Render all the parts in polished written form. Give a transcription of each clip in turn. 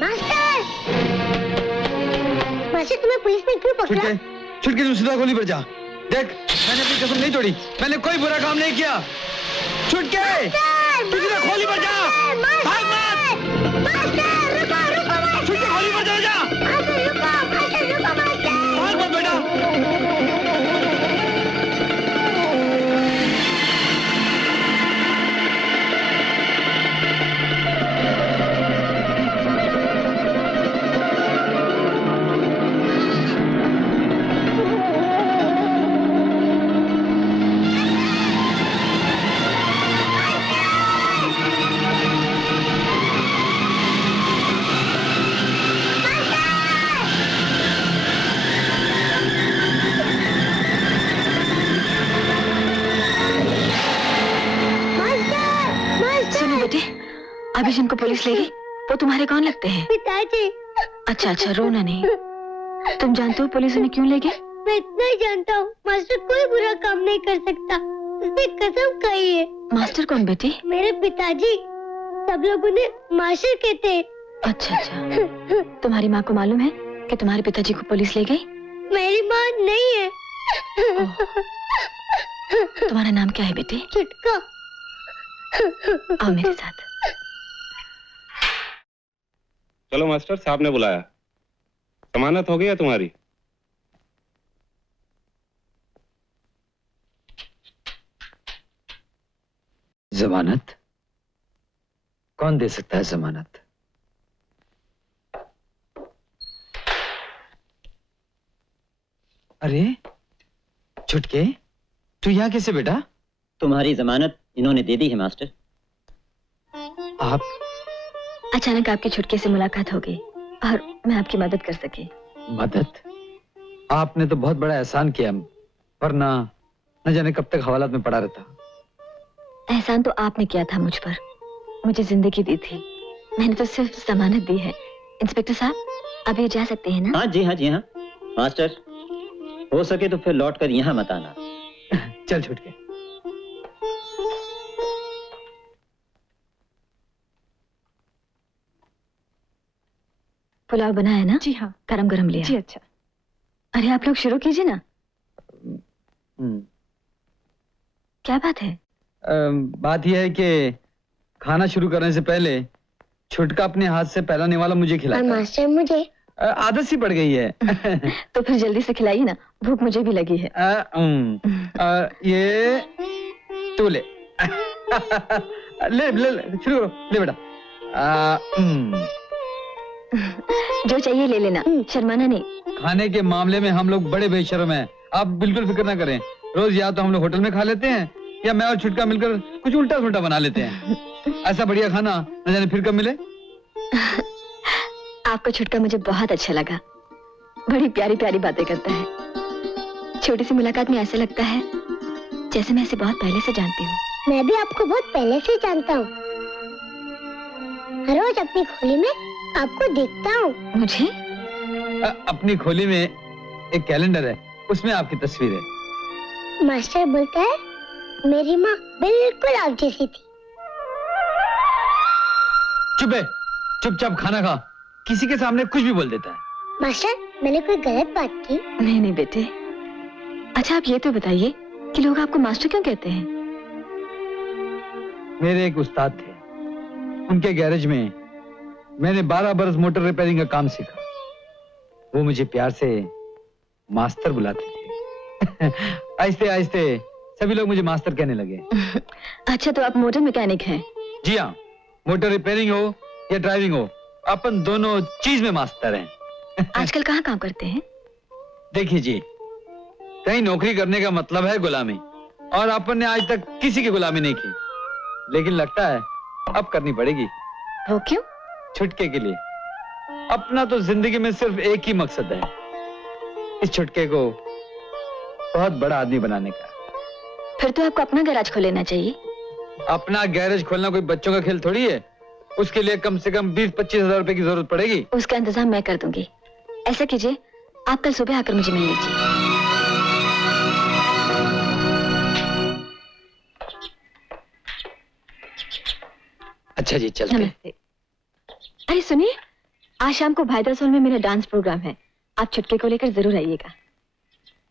Master! Master तुम्हें police ने क्यों पकड़ा? छुटके तुम सीधा गोली पर जा। देख मैंने अपनी कसम नहीं तोड़ी, मैंने कोई बुरा काम नहीं किया। छुटके तू सीधा गोली पर जा। भाग मत। मास्टर रुको रुको। छुटके गोली पर जा। मास्टर रुको मास्टर। भाग मत बेटा। अभी जिनको पुलिस ले गई वो तुम्हारे कौन लगते हैं? पिताजी। अच्छा अच्छा रोना नहीं। तुम जानते हो पुलिस उन्हें क्यों ले गए? मैं इतना ही जानता हूँ, मास्टर कोई बुरा काम नहीं कर सकता, उसने कसम खाई है। मास्टर कौन बेटी? मेरे पिताजी। सब लोग उन्हें मास्टर कहते हैं। अच्छा अच्छा। तुम्हारी माँ को मालूम है कि तुम्हारे पिताजी को पुलिस ले गई? मेरी माँ नहीं है। तुम्हारा नाम क्या है बेटे? छुटका। आओ मेरे साथ। चलो मास्टर साहब ने बुलाया। जमानत हो गई तुम्हारी? जमानत? कौन दे सकता है जमानत? अरे छुटके तू यहाँ कैसे बेटा? तुम्हारी जमानत इन्होंने दे दी है मास्टर। आप? अचानक आपके छुटके से मुलाकात हो गई और मैं आपकी मदद कर सकी। मदद? आपने तो बहुत बड़ा एहसान किया, वरना न जाने कब तक हवालात में पड़ा रहता। एहसान तो आपने किया था मुझ पर, मुझे जिंदगी दी थी, मैंने तो सिर्फ जमानत दी है। इंस्पेक्टर साहब अब ये जा सकते हैं ना? हाँ जी हाँ जी हाँ। मास्टर हो सके तो फिर लौट कर यहाँ मत आना। चल छुटके। पुलाव बनाया ना? जी हाँ। गरम गरम लिया। जी अच्छा। अरे आप लोग शुरू कीजिए ना। क्या बात है? बात यह है कि खाना शुरू करने से पहले छुटका अपने हाथ से पहला निवाला मुझे खिलाता। मास्टर मुझे आदत सी पड़ गई है। तो फिर जल्दी से खिलाइए ना, भूख मुझे भी लगी है। ये तू ले। ले ले शुरू करो, ले बेटा। जो चाहिए ले लेना, शर्माना नहीं। खाने के मामले में हम लोग बड़े बेशर्म हैं, आप बिल्कुल फिक्र ना करें। रोज या तो हम लोग होटल में खा लेते हैं या मैं और छुटका मिलकर कुछ उल्टा सुल्टा बना लेते हैं। ऐसा बढ़िया खाना न जाने फिर कब मिले। आपका छुटका मुझे बहुत अच्छा लगा, बड़ी प्यारी प्यारी बातें करता है। छोटी सी मुलाकात में ऐसा लगता है जैसे मैं इसे बहुत पहले से जानती हूँ। मैं भी आपको बहुत पहले से जानता हूँ, हर रोज अपनी खोली में आपको देखता हूँ। मुझे? अपनी खोली में एक कैलेंडर है, उसमें आपकी तस्वीर है। मास्टर बोलता है मेरी माँ बिल्कुल आप जैसी थी। चुप है, चुपचाप खाना खा, किसी के सामने कुछ भी बोल देता है। मास्टर मैंने कोई गलत बात की? नहीं नहीं बेटे। अच्छा आप ये तो बताइए कि लोग आपको मास्टर क्यों कहते हैं? मेरे एक उस्ताद थे, उनके गैरेज में मैंने 12 बरस मोटर रिपेयरिंग का काम सीखा। वो मुझे प्यार से मास्टर बुलाते थे। आहिस्ते आहिस्ते सभी लोग मुझे मास्टर कहने लगे। अच्छा तो आप मोटर मैकेनिक हैं? जी हाँ, मोटर रिपेयरिंग हो या ड्राइविंग हो, अपन दोनों चीज में मास्टर हैं। आजकल कहाँ काम करते हैं? देखिए जी, कहीं नौकरी करने का मतलब है गुलामी, और अपन ने आज तक किसी की गुलामी नहीं की, लेकिन लगता है अब करनी पड़ेगी। वो क्यों? छुटके के लिए। अपना तो जिंदगी में सिर्फ एक ही मकसद है, इस छुटके को बहुत बड़ा आदमी बनाने का। फिर तो आपको अपना गैराज खोल लेना चाहिए। अपना गैरेज खोलना कोई बच्चों का खेल थोड़ी है, उसके लिए कम से कम 20-25 हजार रुपए की जरूरत पड़ेगी। उसका इंतजाम मैं कर दूंगी। ऐसा कीजिए, आप कल सुबह आकर मुझे मिल लीजिए। अच्छा जी, चलते हैं। नमस्ते। अरे सुनिए, आज शाम को भाईदास हॉल में मेरा डांस प्रोग्राम है, आप छुटके को लेकर जरूर आइएगा।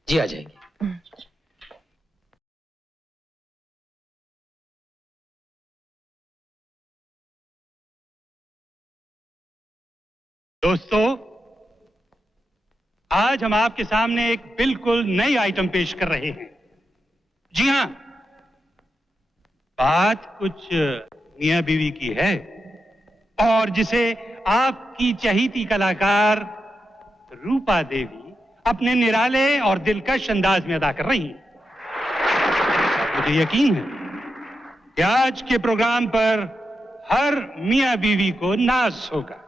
जी आ जाएंगे। दोस्तों, आज हम आपके सामने एक बिल्कुल नई आइटम पेश कर रहे हैं। जी हां, बात कुछ मियां बीवी की है और जिसे आपकी चहीती कलाकार रूपा देवी अपने निराले और दिलकश अंदाज में अदा कर रही हैं। मुझे यकीन है कि आज के प्रोग्राम पर हर मियां बीवी को नाज होगा।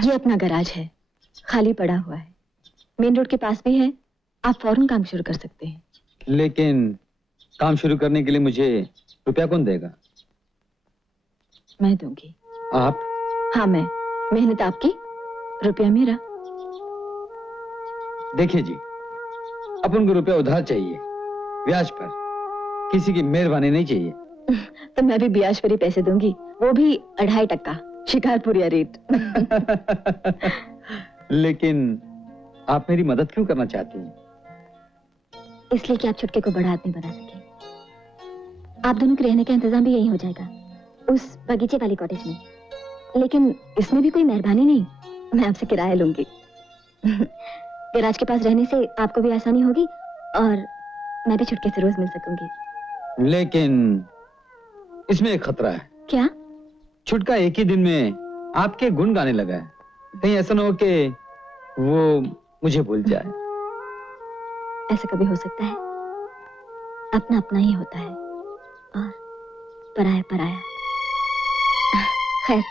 ये अपना गैराज है, खाली पड़ा हुआ है, मेन रोड के पास भी है, आप फौरन काम शुरू कर सकते हैं। लेकिन काम शुरू करने के लिए मुझे रुपया कौन देगा? मैं दूंगी। आप? हाँ मैं, मेहनत आपकी, रुपया मेरा। देखिए जी, अपन को रुपया उधार चाहिए, ब्याज पर, किसी की मेहरबानी नहीं चाहिए। तो मैं भी ब्याज पर ही पैसे दूंगी, वो भी 2.5%, शिकारपुरिया रेट। लेकिन आप मेरी मदद क्यों करना चाहती हैं? इसलिए कि आप छुटके को बड़ा आदमी बना सके। आप दोनों के रहने का इंतजाम भी यही हो जाएगा, उस बगीचे वाली कॉटेज में। लेकिन इसमें भी कोई मेहरबानी नहीं, मैं आपसे किराया लूंगी। गैराज के पास रहने से आपको भी आसानी होगी और मैं भी छुटके से रोज मिल सकूंगी। लेकिन इसमें एक खतरा है। क्या? छुटका एक ही दिन में आपके गुण गाने लगा है, कहीं ऐसा ना हो कि वो मुझे भूल जाए। ऐसा कभी हो सकता है? अपना अपना ही होता है और पराया पराया। खैर,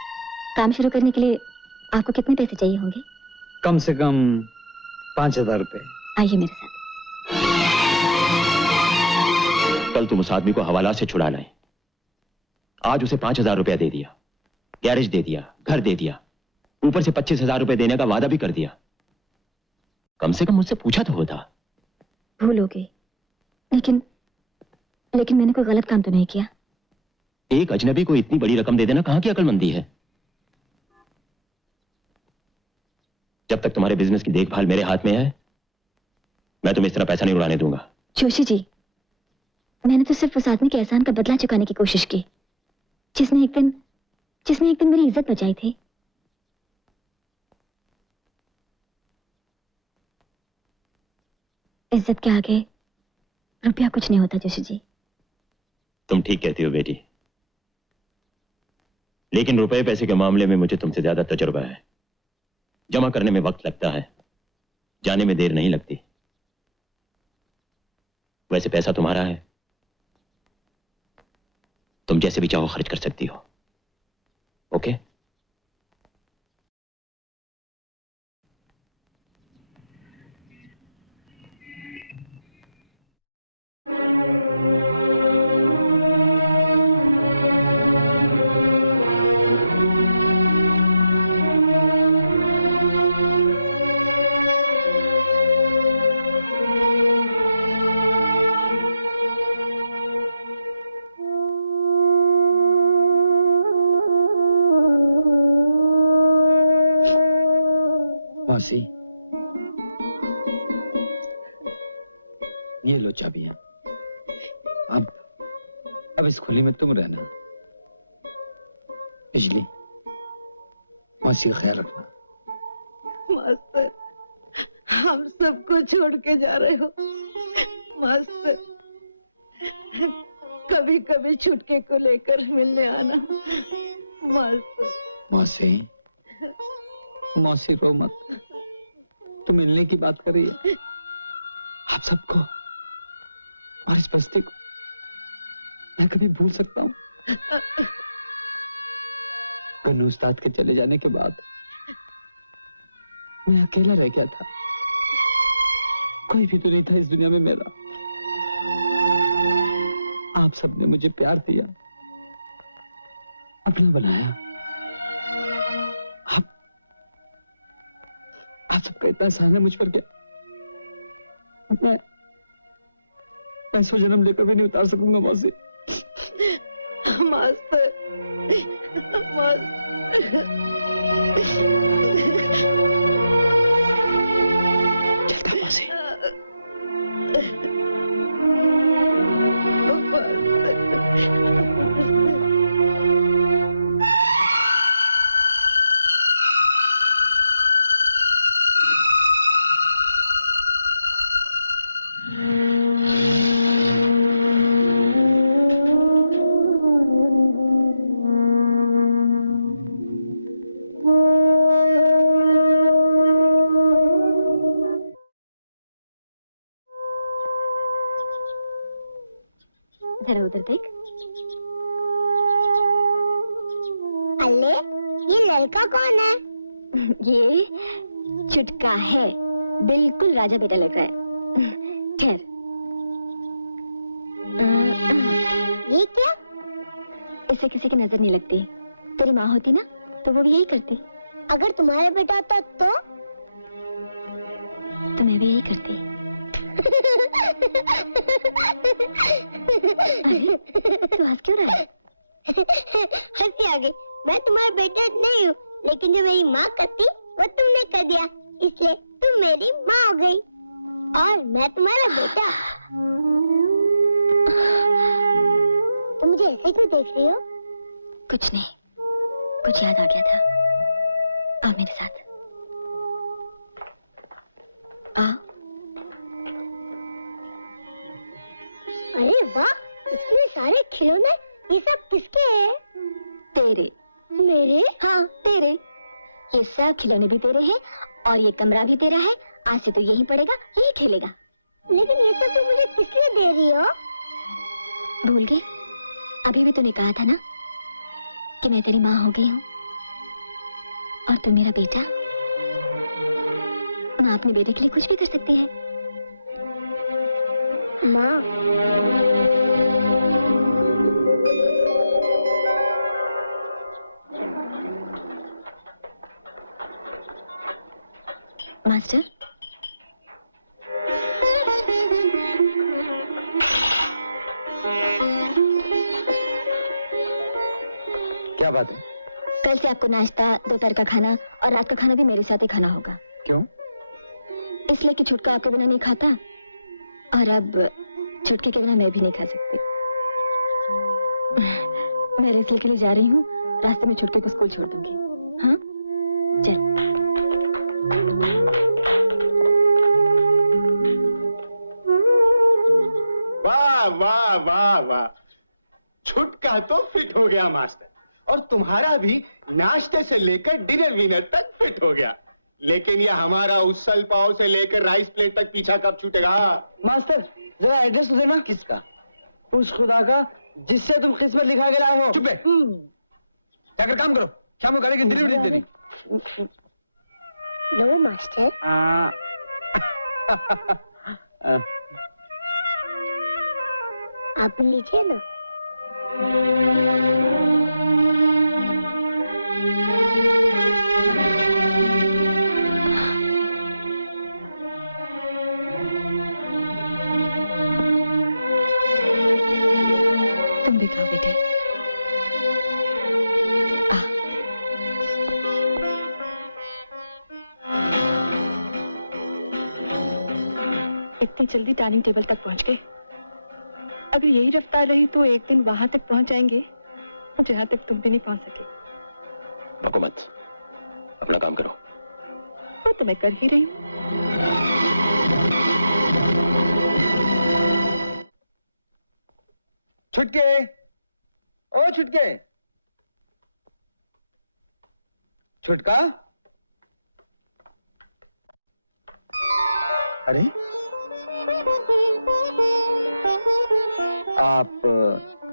काम शुरू करने के लिए आपको कितने पैसे चाहिए होंगे? कम से कम 5,000 रुपए। आइए मेरे साथ। कल तुम उस आदमी को हवाला से छुड़ा लाए, आज उसे 5,000 रुपया दे दिया, गैरेज दे दिया, घर दे दिया, ऊपर से 25,000 रुपए देने का वादा भी कर दिया। कम से कम मुझसे पूछा तो होता। भूल हो गई, लेकिन मैंने कोई गलत काम तो नहीं किया। एक अजनबी को इतनी बड़ी रकम दे देना कहां की अक्लमंदी है? जब तक तुम्हारे बिजनेस की देखभाल मेरे हाथ में है, मैं तुम्हें इस तरह पैसा नहीं उड़ाने दूंगा। जोशी जी, मैंने तो सिर्फ उस आदमी के एहसान का बदला चुकाने की कोशिश की, जिसने एक दिन मेरी इज्जत बचाई थी। इज्जत के आगे रुपया कुछ नहीं होता जोशी जी। तुम ठीक कहती हो बेटी, लेकिन रुपए पैसे के मामले में मुझे तुमसे ज्यादा तजुर्बा है। जमा करने में वक्त लगता है, जाने में देर नहीं लगती। वैसे पैसा तुम्हारा है, तुम जैसे भी चाहो खर्च कर सकती हो। ओके? मौसी, ये लो चाबियां। अब इस खुली में तुम रहना। बिजली, मौसी का ख्याल रखना। मास्टर, हम सबको छोड़ के जा रहे हो। मास्टर, कभी कभी छुटके को लेकर मिलने आना। मास्टर। मौसी रो मत, तो मिलने की बात कर रही है। आप सबको और इस बस्ती को मैं कभी भूल सकता हूँ? कन्नू उस्ताद के चले जाने के बाद मैं अकेला रह गया था, कोई भी तो नहीं था इस दुनिया में मेरा। आप सबने मुझे प्यार दिया, अपना बनाया। आप सबका इतना एहसान है मुझ पर। क्या पैसों जन्म लेकर भी नहीं उतार सकूंगा मौसी। मास्टर, चलता मौसी। जरा उधर देख। अल्ले, ये लड़का कौन है? ये छुटका है, बिल्कुल राजा बेटा लग रहा है। ठहर। ये क्या? इससे किसी की नजर नहीं लगती। तेरी माँ होती ना तो वो भी यही करती। अगर तुम्हारा बेटा होता तो? तो मैं भी यही करती। अरे तू हंस क्यों रहा है? हंसी आ गई। मैं तुम्हारा बेटा नहीं हूँ, लेकिन जो मेरी माँ करती वो तुमने कर दिया, इसलिए तुम मेरी माँ हो गई और मैं तुम्हारा बेटा। तुम मुझे ऐसे क्यों देख रही हो? कुछ नहीं, कुछ याद आ गया था। आओ मेरे साथ। आओ। अरे वाह, इतने सारे खिलौने, ये सब किसके हैं? तेरे। मेरे? हाँ तेरे। ये सब खिलौने भी तेरे हैं और ये कमरा भी तेरा है। आज से तो यही पड़ेगा, यही खेलेगा। लेकिन ये सब तुम मुझे किस लिए दे रही हो? भूल गए? अभी भी तूने कहा था ना कि मैं तेरी माँ हो गई हूँ और तू मेरा बेटा। माँ अपने बेटे के लिए कुछ भी कर सकती है। माँ, मास्टर, क्या बात है? कल से आपको नाश्ता, दोपहर का खाना और रात का खाना भी मेरे साथ ही खाना होगा। क्यों? इसलिए कि छुटका आपके बिना नहीं खाता और अब छुटके के बिना मैं भी नहीं खा सकती। मैं रेसल के लिए जा रही हूँ, रास्ते में छुटके को स्कूल छोड़ दूंगी। हाँ चल। वाह वाह वाह वाह, छुटका तो फिट हो गया मास्टर, और तुम्हारा भी नाश्ते से लेकर डिनर विनर तक फिट हो गया। लेकिन यह हमारा उसल पाव से लेकर राइस प्लेट तक पीछा कब छूटेगा? मास्टर जरा एड्रेस तो देना। किसका? उस खुदा का जिससे तुम किस्मत लिखा के लाए हो। चुप जाकर काम करो, शाम को गाड़ी की डिलीवरी देनी। लो मास्टर। आप लीजिए ना। तुम भी खाओ बेटे। इतनी जल्दी डाइनिंग टेबल तक पहुंच गए। अगर यही रफ्तार रही तो एक दिन वहां तक पहुंच जाएंगे जहां तक तुम भी नहीं पहुंच सके। बको मत, अपना काम करो। वो तो मैं कर ही रही हूँ। छुटके, ओ छुटके, छुटका। अरे आप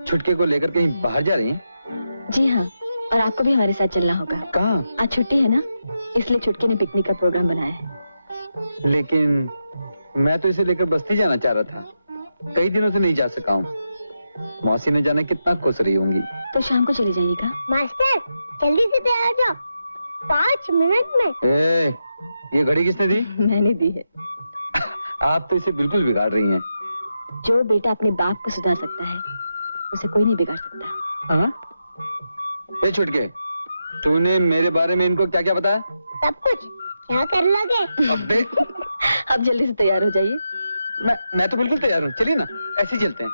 छुटके को लेकर कहीं बाहर जा रही हैं? जी हाँ, और आपको भी हमारे साथ चलना होगा। कहाँ? आज छुट्टी है ना, इसलिए छुटके ने पिकनिक का प्रोग्राम बनाया है। लेकिन मैं तो इसे लेकर बस्ती जाना चाह रहा था, कई दिनों से नहीं जा सका हूँ। मौसी ने जाने कितना खुश रही होंगी। तो शाम को चले जाइएगा। मास्टर जल्दी से तैयार जाओ, 5 मिनट में। ये घड़ी किसने दी? मैंने दी है। आप तो इसे बिल्कुल बिगाड़ रही हैं। जो बेटा अपने बाप को सुधार सकता है उसे कोई नहीं बिगाड़ सकता। हाँ? ए छुटके, तूने मेरे बारे में इनको क्या क्या बताया? सब कुछ। क्या कर लोगे? अबे अब जल्दी से तैयार हो जाइए। मैं तो बिल्कुल तैयार हूँ, चलिए ना, ऐसे ही चलते हैं।